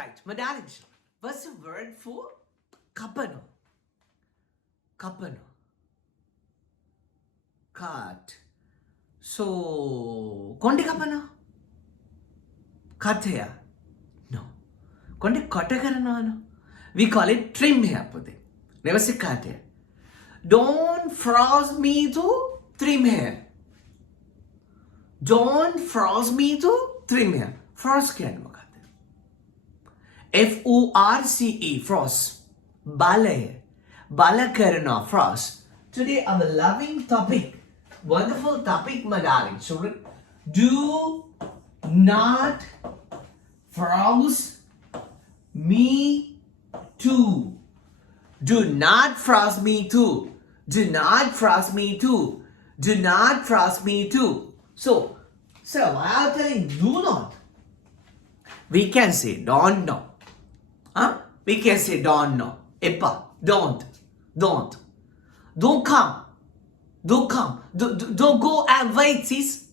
Right, modality. What's the word for kapano? Kapano. Cut. So, kondi kapano? Cut hair? No. Kondi cut karana? We call it trim hair. Never say cut hair. Don't force me to trim hair. Don't force me to trim hair. Force क्या है? F-O-R-C-E, frost. Bala. Bala karana, frost. Today our loving topic, wonderful topic, my darling children. Do not force me to. Do not force me to. Do not force me to. Do not force me to. So, while telling do not, we can say don't know. We can say don't know. Epa, don't come. Don't come. Don't go and wait, sis.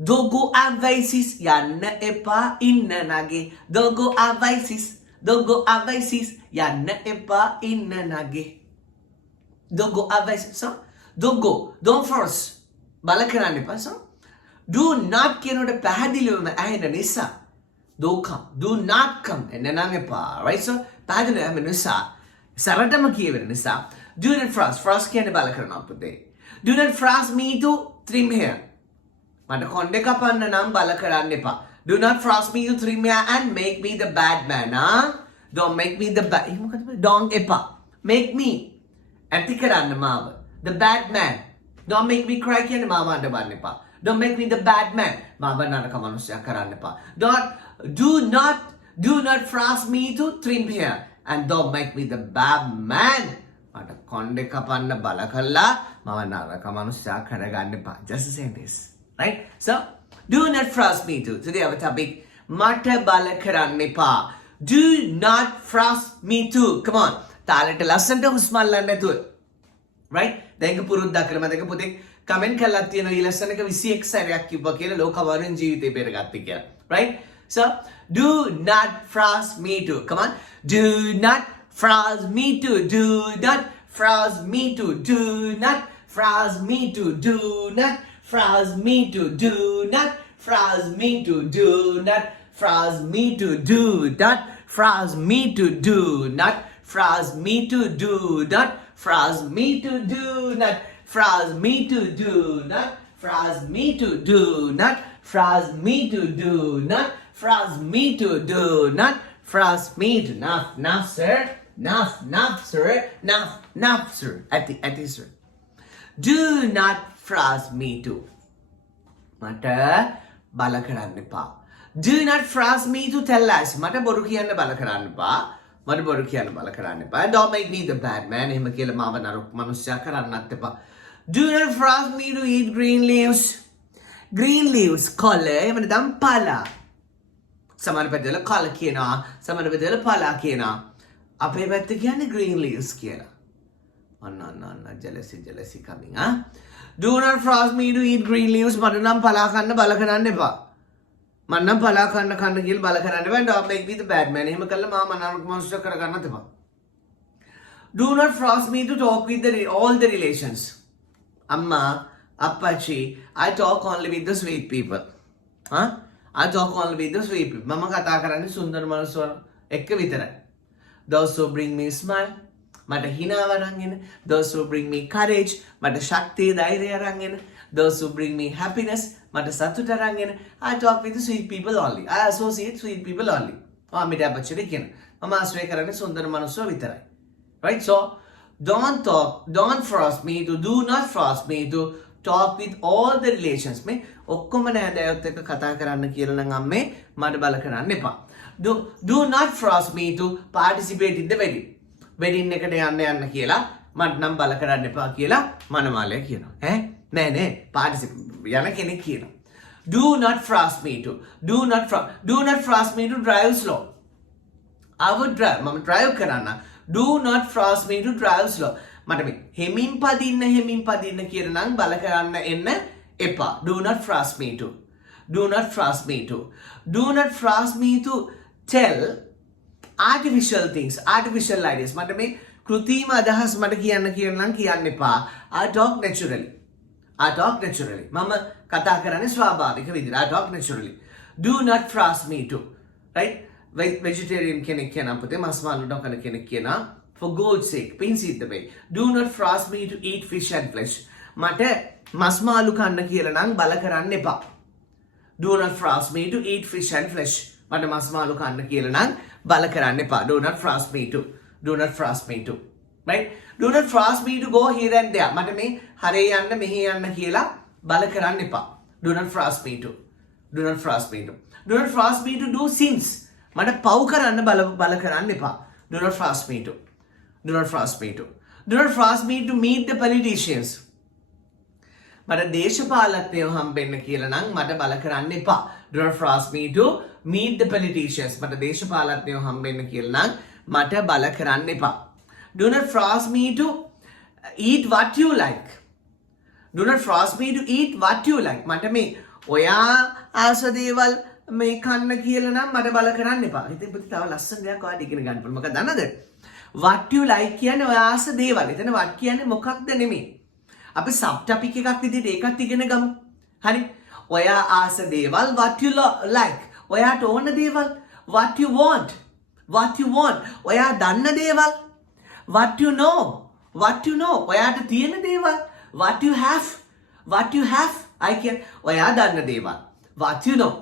Don't go and wait, sis. Yanna epa inna nage. Don't go and wait, sis. Don't go and wait, sis. Yanna epa inna nage. Don't go and wait, sis. So, don't go. Don't force. Balakaran epa, so. Do not kenoda pahadilu ahina nisa. Don't come. Do not come. Right? So, pahadilu nisa. Saratama kiyever nisa. Do not frost. Frost kiyane balakaran appude. Do not frost me to trim hair. Mata konde kapanna nam balakaran epa. Do not frost me to trim hair and make me the bad man. Don't make me the bad. Don't epa. Make me. Antikaranna mama. The bad man. Don't make me cry kiyane mama andabanna epa. Don't make me the bad man. Mama nanaka manusya karanna epa. Do not frost me to trim hair. And don't make me the bad man. Mata konde kapanna balakalla mama naraka manusya karaganna epa. Just the same this. Right? So, do not frost me to. Today our topic, mata balakaranna epa. Do not frost me to. Come on. Talent lasanta husmal lanne tu. Right? Then ka purudda karama then ka putik comment කරලා තියෙනවා ඊ ලෙසන් එක 21 සැරයක් කිව්වා කියලා ලෝක වරුන් ජීවිතේ බේරගත්තේ කියලා. Right? So, do not frost me to. Come on. Do not frost me to. Do not frost me to. Do not frost me to. Do not frost me to. Do not frost me to. Do not frost me to. Do not frost me to. Do not frost me to. Do not frost me to. Do not frost me to. Do not frost me to. Do not frost me to. Do not frost me to. Do not frost me to. Enough, sir. Enough, sir. Enough, sir. At the sir. Do not frost me to. Mata balakaranna epa. Do not frost me to tell lies. Mata boru kiyanna balakaranna epa. Mata boru kiyanna balakaranna epa. Don't make me the bad man. Ehema kiyala mama naruk manusya karannat epa. Do not force me to eat green leaves. Green leaves, kola, ehema nadam pala. Samana pedala kola kiyana, samana pedala pala kiyana. Ape පැත්ත කියන්නේ green leaves කියලා. අන්න jealousy coming, huh? Do not force me to eat green leaves. මට නම් පලා කන්න බල කරන්න එපා. මට නම් පලා කන්න කියලා බල කරන්න එපා. Don't make me the bad man. එහෙම කළා මම අනාරුක් මොන්ස්ටර් කරගන්නත් එපා. Do not force me to talk with all the relations. Amma, Appachi, I talk only with the sweet people. Huh? I talk only with the sweet people. Mama kata karane sundar manuswar ekka vitarයි. Those who bring me smile, mata hinawa aran ena. Those who bring me courage, mata shaktiය ධෛර්යය aran ena. Those who bring me happiness, mata සතුට aran ena. I talk with the sweet people only. I associate sweet people only. මිට අපච්චිට කියන. මම ආශ්‍රය කරන්නේ සුන්දර මනුස්සයෝ විතරයි. Right? So, don't force me to, do not force me to talk with all the relations. මේ ඔක්කොම නෑදෑයොත් එක්ක කතා කරන්න කියලා නම් අම්මේ මට බල කරන්න එපා. Do not force me to participate in the wedding. Wedding එකට යන්න කියලා මට නම් බල කරන්න එපා කියලා මනමාලයා කියනවා. නෑ participate යන කෙනෙක් කියනවා. Do not force me to. Do not force me to drive slow. I would drive. මම drive කරන්න. Do not force me to drive slow. මට මේ හෙමින් පදින්න කියන නම් බල කරන්න එන්න එපා. Do not force me to. Do not force me to. Do not force me to tell artificial things, artificial ideas. මට මේ කෘත්‍රිම අදහස් මට කියන්න නම් කියන්න එපා. I talk naturally. I talk naturally. මම කතා කරන්නේ ස්වාභාවික විදිහට. I talk naturally. Do not force me to. Right? Vegetarian කෙනෙක් කියනවා පුතේ මස් මාළු නොකන කෙනෙක් කියනවා for God's sake පින් සිද්ධ වෙයි. Do not force me to eat fish and flesh. මට මස් මාළු කන්න කියලා නම් බල කරන්න එපා. Do not force me to eat fish and flesh. මට මස් මාළු කන්න කියලා නම් බල කරන්න එපා. Do not force me to. Do not force me to. Right? Do not force me to go here and there. මට මේ හරේ යන්න මෙහෙ යන්න කියලා බල කරන්න එපා. Do not force me to. Do not force me to. Do not force me to do sins. මට පව් කරන්න බල කරන්න එපා. Do not force me to. Do not force me to. Do not force me to meet the politicians. මට දේශපාලඥයෝ හම්බෙන්න කියලා නම් මට බල කරන්න එපා. Do not force me to meet the politicians. මට දේශපාලඥයෝ හම්බෙන්න කියලා නම් මට බල කරන්න එපා. Do not force me to eat what you like. Do not force me to eat what you like. මට මේ ඔයා ආස දේවල් මේ කන්න කියලා නම් මට බල කරන්න එපා. ඉතින් පුතේ තව ලස්සන දෙයක් ඔයාලට ඉගෙන ගන්න පුළුවන්. මොකද දන්නද? What you like කියන්නේ ඔයා ආස දේවල්. එතන what කියන්නේ මොකක්ද නෙමෙයි. අපි සබ් ටොපික් එකක් විදිහට ඒකත් ඉගෙන ගමු. හරි? ඔයා ආස දේවල් what you like. ඔයාට ඕන දේවල් what you want. What you want. ඔයා දන්න දේවල් what you know. What you know. ඔයාට තියෙන දේවල් what you have. What you have. I can ඔයා දන්න දේවල් what you know.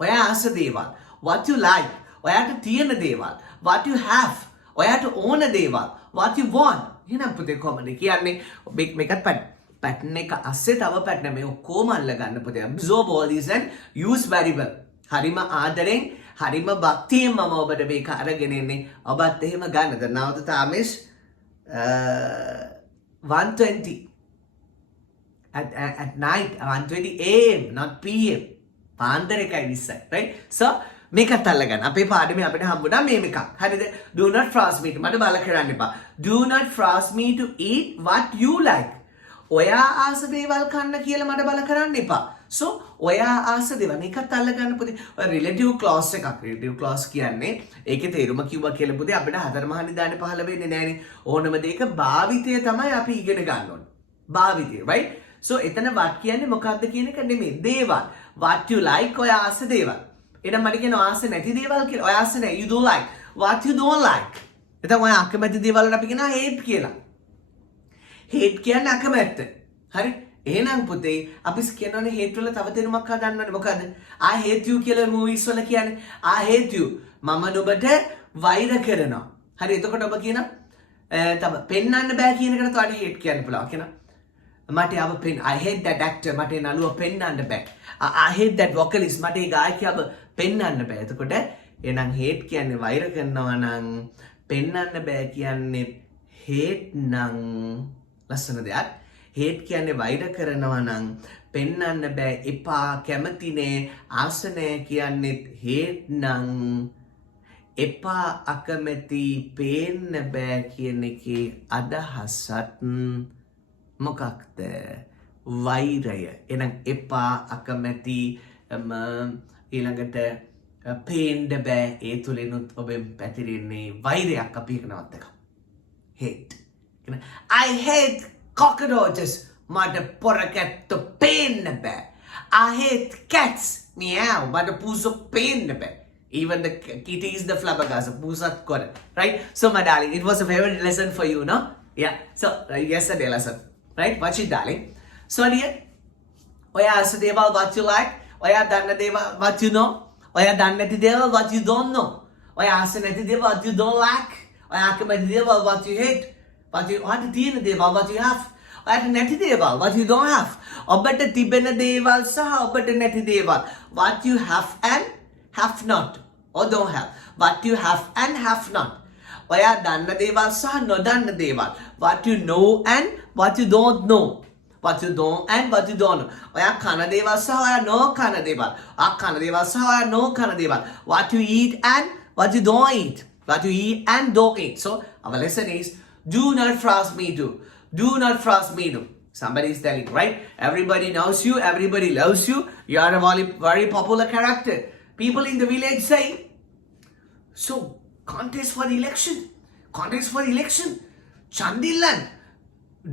ඔයා ආස දේවල් what you like. ඔයාට තියෙන දේවල් what you have. ඔයාට ඕන දේවල් what you want. එහෙනම් පුතේ කොහොමද කියන්නේ මේකත් pattern එක අස්සේ තව pattern මේ ඔක්කොම අල්ල ගන්න පුතේ. Absorb all these and use very well. හරිම ආදරෙන් හරිම භක්තියෙන් මම ඔබට මේක අරගෙන එන්නේ. ඔබත් එහෙම ගන්නද? Now the time is 1:20 at night, 1:20 AM, not PM. පාන්දර 1:20, right? So මේකත් අල්ලගන්න. අපේ පාඩමේ අපිට හම්බුණා මේ එකක්. හරිද? Do not force me to. මට බල කරන්න එපා. Do not force me to eat what you like. ඔයා ආස දේවල් කන්න කියලා මට බල කරන්න එපා. So ඔයා ආස දේවල් මේකත් අල්ලගන්න පුතේ. ඔය relative clause එකක්. relative clause කියන්නේ ඒකේ තේරුම කිව්වා කියලා පුතේ අපිට හතර මහා නිදානේ පහළ වෙන්නේ නැහනේ. ඕනම දෙයක භාවිතය තමයි අපි ඉගෙන ගන්න ඕනේ. භාවිතය, right? So එතන what කියන්නේ මොකක්ද කියන එක නෙමෙයි. දේවල්. What you like ඔයා ආස දේවල්. එනම් මට කියන ආස නැති දේවල් කියලා. ඔය ආස නැහැ. You don't like. What you don't like. එතන ඔය අකමැති දේවල් වලට අපි කියනවා hate කියලා. hate කියන්නේ අකමැත්ත. හරි? එහෙනම් පුතේ අපි කියනවානේ hate වල තව තේරුමක් හදන්නනේ. මොකද්ද? I hate you කියලා movies වල කියන්නේ. I hate you. මම ඔබට වෛර කරනවා. හරි? එතකොට ඔබ කියන තව පෙන්වන්න බෑ කියන එකට තව hate කියන්න පුළුවන්. කියනවා මට ආව පෙන් I hate that actor මට නළුව පෙන්වන්න බෑ. I hate that vocalist මට ඒ ගායකයාව පෙන්වන්න බෑ. එතකොට එහෙනම් hate කියන්නේ වෛර කරනවා නම් පෙන්වන්න බෑ කියන්නේ hate නම් ලස්සන දෙයක්. hate කියන්නේ වෛර කරනවා නම් පෙන්වන්න බෑ එපා කැමති නෑ ආස නෑ කියන්නේ hate නම් එපා අකමැති පේන්න බෑ කියන එකේ අදහසත් මොකක්ද? වෛරය. එහෙනම් එපා අකමැති ඊළඟට පේන්න බෑ ඒ තුලිනුත් ඔබෙන් පැතිරෙන්නේ වෛරයක් අපි එක නවත්තක. hate. I hate cockroaches. මට පොරකැත්ත පේන්න බෑ. I hate cats. Meow. මට පූසෝ පේන්න බෑ. Even the kitty is the flabbergasted. Pusat kore. Right? So my darling, it was a favorite lesson for you, no? Yeah. So yesterday lesson. Right? Watch it, darling. So dear, oya asa deval what you like. Oya danna deval what you know. Oya danna deval what you don't know. Oya asa neti deval what you don't like. Oya akamati deval what you hate. What you want to තියෙන දේවල් what you have. ඔයාට නැති දේවල් what you don't have. ඔබට තිබෙන දේවල් සහ ඔබට නැති දේවල් what you have and have not or don't have. What you have and have not. ඔයා දන්න දේවල් සහ නොදන්න දේවල් what you know and what you don't know. What you don't and what you don't know. ඔයා කන දේවල් සහ ඔයා නොකන දේවල්. ඔයා කන දේවල් සහ ඔයා නොකන දේවල්. What you eat and what you don't eat. What you eat and don't eat. So our lesson is do not force me to. Do not force me to. Somebody is telling, right? Everybody knows you. Everybody loves you. You are a very, very popular character. People in the village say, So, contest for the election. Contest for the election. Chandilan.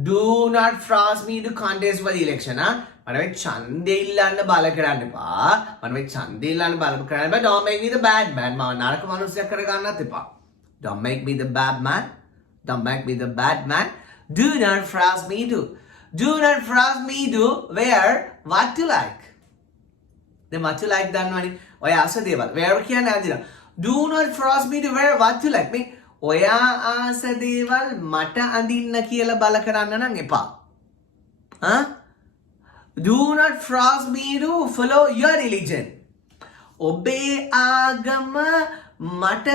Do not force me to contest for the election. මනවේ ඡන්දෙ ඉල්ලන්න බල කරන්න එපා. මනවේ ඡන්දෙ ඉල්ලන්න බල කරන්න එපා. Don't make me the bad man. මම නරක මනුස්සයෙක් කරගන්නත් එපා. Don't make me the bad man. Don't make me the bad man. Do not force me to. Do not force me to wear what you like. The what you like දන්නවනේ. ඔය ආස දේවල්. wear කියන්නේ අදිනවා. Do not force me to wear what you like. මේ ඔයා ආස දේවල් මට අඳින්න කියලා බල කරන්න නම් එපා. Do not force me to follow your religion. ඔබේ ආගම මට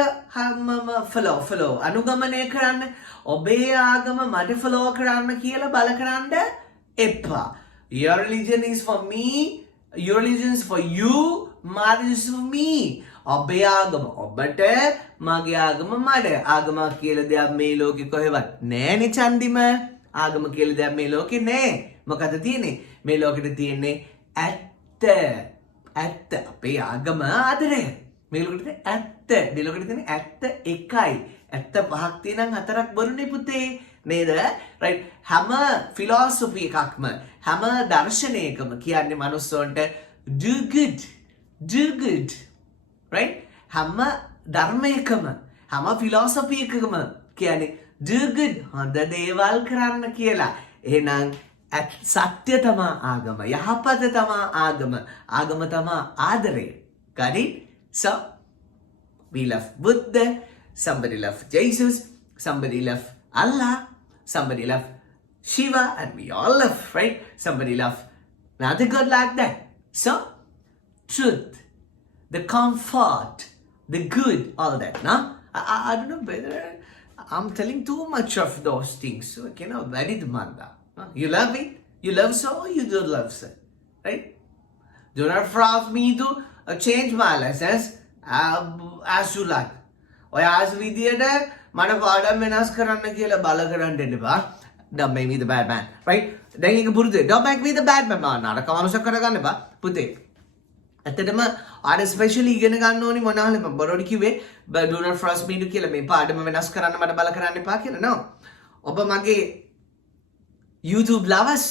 follow අනුගමනය කරන්න. ඔබේ ආගම මට follow කරන්න කියලා බල කරන්න එපා. Your religion is for me. Your religion is for you. My religion is for me. ඔබේ ආගම ඔබට මගේ ආගම මට. ආගම කියලා දෙයක් මේ ලෝකෙ කොහෙවත් නෑනේ චන්දිම. ආගම කියලා දෙයක් මේ ලෝකෙ නෑ. මොකද තියෙන්නේ? මේ ලෝකෙට තියෙන්නේ ඇත්ත. ඇත්ත. අපේ ආගම ආදරය. මේ ලෝකෙට ඇත්ත. මේ ලෝකෙට තියෙන්නේ ඇත්ත එකයි. ඇත්ත පහක් තියෙනම් හතරක් බොරුනේ පුතේ. නේද? right. හැම philosophy එකක්ම හැම දර්ශනයකම කියන්නේ මනුස්සොන්ට do good. Do good. right. හැම ධර්මයකම හැම philosophy එකකම කියන්නේ do good. හොඳ දේවල් කරන්න කියලා. එහෙනම් සත්‍ය තමා ආගම. යහපත තමා ආගම. ආගම තමා ආදරය. Got it? So, we love Buddha. Somebody love Jesus. Somebody love Allah. Somebody love Shiva. And we all love, right? Somebody love another God like that. So, truth, the comfort, the good, all that. No? I don't know whether I'm telling too much of those things. So, very demanda. You love it? You love so or you don't love so? Right? Do not force me to change my lessons as you like. ඔය ආස විදියට මට පාඩම් වෙනස් කරන්න කියලා බල කරන්න එපා. Don't make me the bad man. Right? දැන් ඒක පුරුදු. Don't make me the bad man. නරක මනුස්සයෙක් කරගන්න එපා. පුතේ. ඇත්තටම ආර ස්පෙෂලි ඉගෙන ගන්න ඕනි මොනවාද මම බොරොඩි කිව්වේ do not force me to කියලා මේ පාඩම වෙනස් කරන්න මට බල කරන්න එපා කියලා. No. ඔබ මගේ YouTube lovers.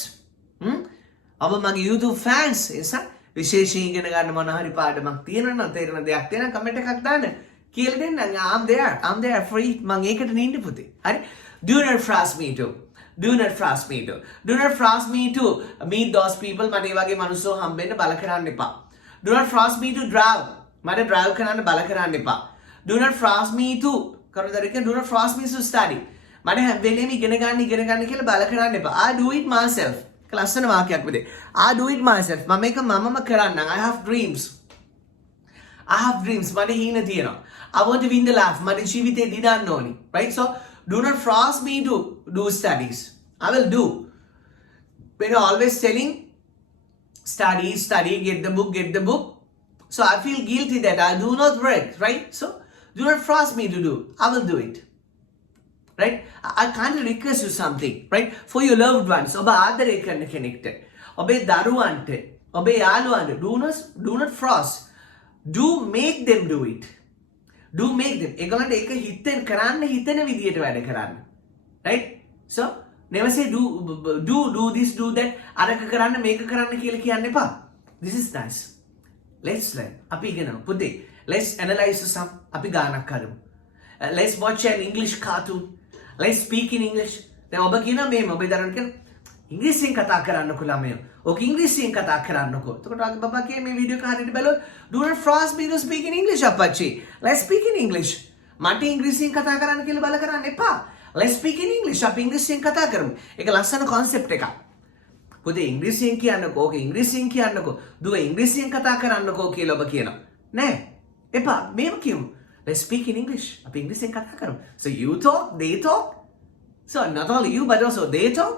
ඔබ මගේ YouTube fans. නිසා විශේෂයෙන් ඉගෙන ගන්න මොන හරි පාඩමක් තියෙනවා නම් තේරෙන දෙයක් තියෙනවා කමෙන්ට් එකක් දාන්න. කියලා දෙන්න. I'm there free. මම ඒකට නින්න පුතේ. හරි? Do not force me to. Do not force me to. Do not force me to meet those people. මට ඒ වගේ මිනිස්සු හම්බෙන්න බල කරන්න එපා. Do not force me to drive. මට drive කරන්න බල කරන්න එපා. Do not force me to. කරුණාකරගෙන do not force me to study. මට හැම වෙලේම ඉගෙන ගන්න කියලා බල කරන්න එපා. I do it myself. ලස්සන වාක්‍යයක් පුතේ. I do it myself. මම මේක මමම කරන්නම්. I have dreams. මට හීන තියෙනවා. I want to win the life. මට ජීවිතේ දිනන්න ඕනි. Right? So, do not force me to do studies. I will do. When you're always telling, study, get the book. So, I feel guilty that I do not work. Right? So, do not force me to do. I will do it. Right? I can't request you something. Right? For your loved ones. ඔබ ආදරය කරන කෙනෙක්ට. ඔබේ දරුවන්ට. ඔබේ යාළුවන්ට. Do not force. Do make them do it. Do make them. ඒගොල්ලන්ට ඒක කරන්න හිතෙන විදියට වැඩ කරන්න. Right? So, never say do this, do that. අරක කරන්න මේක කරන්න කියලා කියන්න එපා. This is nice. Let's learn. අපි ඉගෙනමු. පුතේ, let's analyze some. අපි ගානක් කරමු. Let's watch an English cartoon. Let's speak in English. දැන් ඔබ කියනවා මේ ඔබේ දරුවන්ට කියන ඉංග්‍රීසියෙන් කතා කරන්නකෝ ළමයෝ. ඔක ඉංග්‍රීසියෙන් කතා කරන්නකෝ. එතකොට ආගේ බබා කියේ මේ වීඩියෝ එක හරියට බැලුවොත් do not force me to speak in English අපච්චි. Let's speak in English. මට ඉංග්‍රීසියෙන් කතා කරන්න කියලා බල කරන්න එපා. Let's speak in English. අපි ඉංග්‍රීසියෙන් කතා කරමු. ඒක ලස්සන concept එකක්. පුතේ ඉංග්‍රීසියෙන් කියන්නකෝ. ඕක ඉංග්‍රීසියෙන් කියන්නකෝ. දුව ඉංග්‍රීසියෙන් කතා කරන්නකෝ කියලා ඔබ කියනවා. නෑ. එපා. මේව කියමු. Let's speak in English. අපි ඉංග්‍රීසියෙන් කතා කරමු. So you talk, they talk. So not only you but also they talk.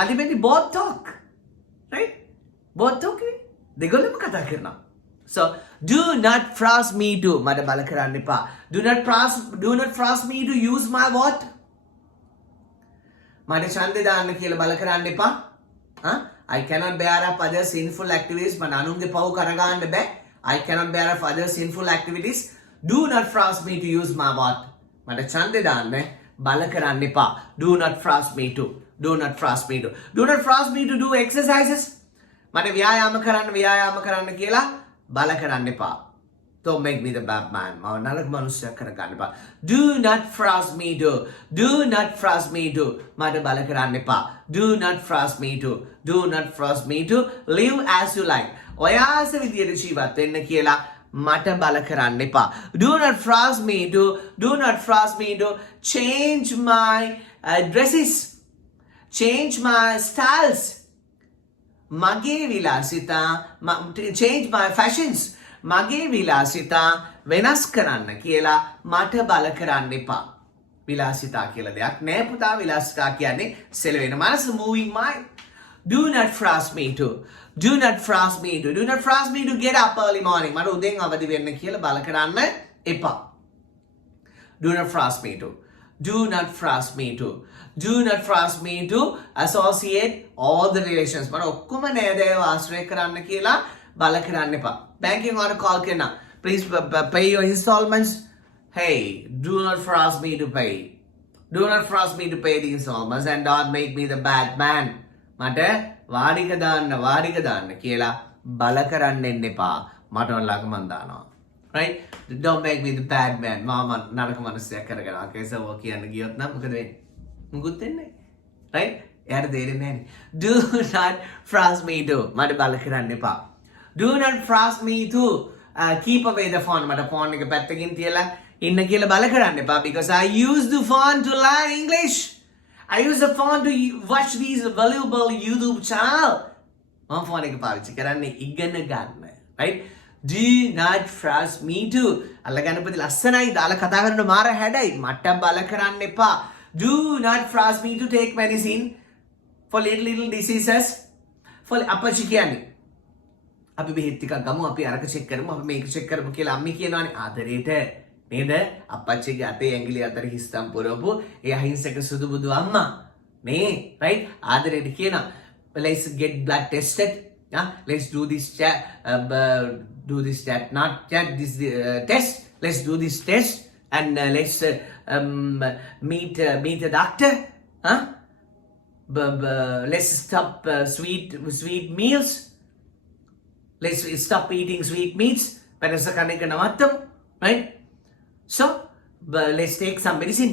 Ultimately both talk. Right? Both talking. දෙගොල්ලම කතා කරනවා. So do not force me to මට බල කරන්න එපා. Do not force me to use my what? මට ඡන්දේ දාන්න කියලා බල කරන්න එපා. I cannot bear up other sinful activities. මට අනුන්ගේ පව් කරගන්න බෑ. I cannot bear up other sinful activities. Do not force me to use my what? මට ඡන්දේ දාන්න බල කරන්න එපා. Do not force me to. Do not force me to. Do not force me to do exercises. මට ව්‍යායාම කරන්න කියලා බල කරන්න එපා. Don't make me the bad man. මම නරක මනුස්සයෙක් කරගන්න එපා. Do not force me to. Do not force me to. මට බල කරන්න එපා. Do not force me to. Do not force me to live as you like. ඔයාස විදියට ජීවත් වෙන්න කියලා මට බල කරන්න එපා. Do not force me to. Do not force me to change my dresses. Change my styles. මගේ විලාසිතා change my fashions. මගේ විලාසිතා වෙනස් කරන්න කියලා මට බල කරන්න එපා. විලාසිතා කියලා දෙයක් නෑ පුතා. විලාසිතා කියන්නේ සෙලවෙන මනස, moving mind. Do not force me to. Do not force me to. Do not force me to get up early morning. මට උදෙන් අවදි වෙන්න කියලා බල කරන්න එපා. Do not force me to. Do not force me to. Do not force me to associate all the relations. මට ඔක්කොම නෑදෑයෝ ආශ්‍රය කරන්න කියලා බල කරන්න එපා. Banking or call කරන. Please pay your installments. Hey, do not force me to pay. Do not force me to pay the installments and don't make me the bad man. මට වාරික දාන්න කියලා බල කරන්න එන්න එපා. මට ඔයාලක මන් දානවා. Right? Don't make me the bad man. මම නරක මනුස්සයෙක් කරගෙන ආකේසව කියන්න ගියොත් නම් මොකද වෙන්නේ? මුකුත් වෙන්නේ නැහැ. Right? එයාට තේරෙන්නේ නැහැ. Do not force me to. මට බල කරන්න එපා. Do not force me to keep away the phone. මට phone එක පැත්තකින් තියලා ඉන්න කියලා බල කරන්න එපා. Because I use the phone to learn English. I use the phone to watch these valuable YouTube channel. මම phone එක පාවිච්චි කරන්නේ ඉගෙන ගන්න. Right? Do not force me to. අල්ලගන්න ප්‍රති ලස්සනයි දාලා කතා කරන මාර හැඩයි. මට බල කරන්න එපා. Do not force me to take medicine for little diseases. For අපච්චි කියන්නේ අපි බෙහෙත් ටිකක් ගමු, අපි අරක චෙක් කරමු, අපි මේක චෙක් කරමු කියලා අම්මි කියනවානේ ආදරේට නේද? අපච්චිගේ අතේ ඇඟිලි අතර හිස්තම් පුරවපු ඒ අහිංසක සුදු බුදු අම්මා නේ, right? ආදරේට කියනවා let's get blood tested. Let's do this test. Let's do this test and let's meet the doctor. Let's stop sweet meals. Let's stop eating sweet meats. Right? So, let's take some medicine.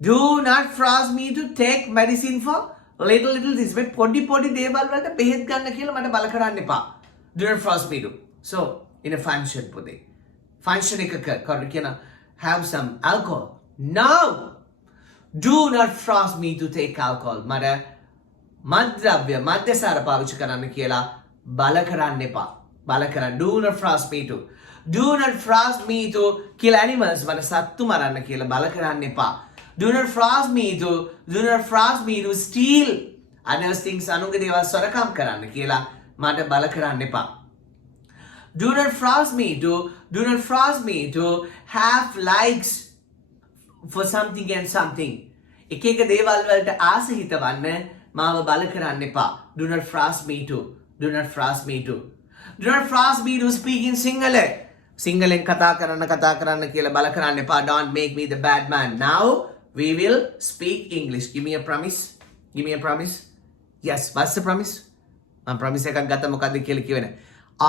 Do not force me to take medicine for little this. But podi deval වලට බෙහෙත් ගන්න කියලා මට බල කරන්න එපා. Do not force me to. So, in a function පුතේ. Function එකක කියන have some alcohol. No! Do not force me to take alcohol. මට මද්ද්‍රව්‍ය මද්යසාර පාවිච්චි කරන්න කියලා බල කරන්න එපා. බල කරන්න. Do not force me to. Do not force me to kill animals. මට සත්තු මරන්න කියලා බල කරන්න එපා. Do not force me to steal others things. අනුන්ගේ දේවල් සොරකම් කරන්න කියලා මට බල කරන්න එපා. Do not force me to have likes for something and something. එක එක දේවල් වලට ආස හිතවන්න මාව බල කරන්න එපා. Do not force me to. Do not force me to. Do not force me to speak in Sinhala. සිංහලෙන් කතා කරන්න කියලා බල කරන්න එපා. Don't make me the bad man. Now we will speak English. Give me a promise. Give me a promise. Yes, what's the promise? මම promise එකක් ගත්තා මොකද්ද කියලා කියවෙන.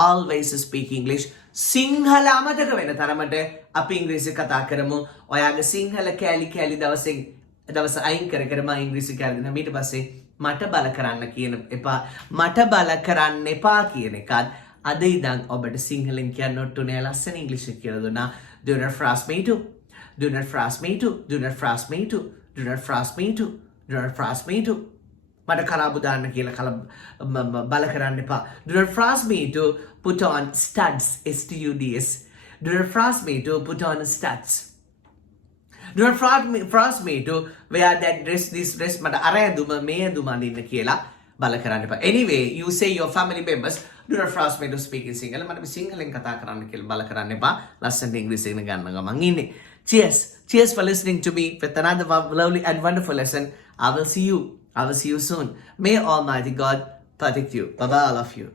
Always speak English. සිංහල අමතක වෙන තරමට අපි ඉංග්‍රීසි කතා කරමු. ඔයාගේ සිංහල කෑලි දවස අයින් කර මම ඉංග්‍රීසි කෑලි දෙනවා. ඊට පස්සේ මට බල කරන්න කියන එපා. මට බල කරන්න එපා කියන එකත් අද ඉඳන් ඔබට සිංහලෙන් කියන්න ඔට්ටුනේ ලස්සන ඉංග්‍රීසි කියලා දුන්නා. Do not force me to. Do not force me to. Do not force me to. Do not force me to. Do not force me to. මට කලාබු දාන්න කියලා බල කරන්න එපා. Do not force me to put on studs. S-T-U-D-S. Do not force me to put on studs. Do not force me to wear that dress, this dress. මට අර ඇඳුම මේ ඇඳුම අඳින්න කියලා බල කරන්න එපා. Anyway, you say your family members, do not force me to speak in Sinhala. මට සිංහලෙන් කතා කරන්න කියලා බල කරන්න එපා. ලස්සනට ඉංග්‍රීසි ඉගෙන ගන්න ගමන් ඉන්නේ. Cheers. Cheers for listening to me with another lovely and wonderful lesson. I will see you soon. May Almighty God protect you. Bye-bye, all of you.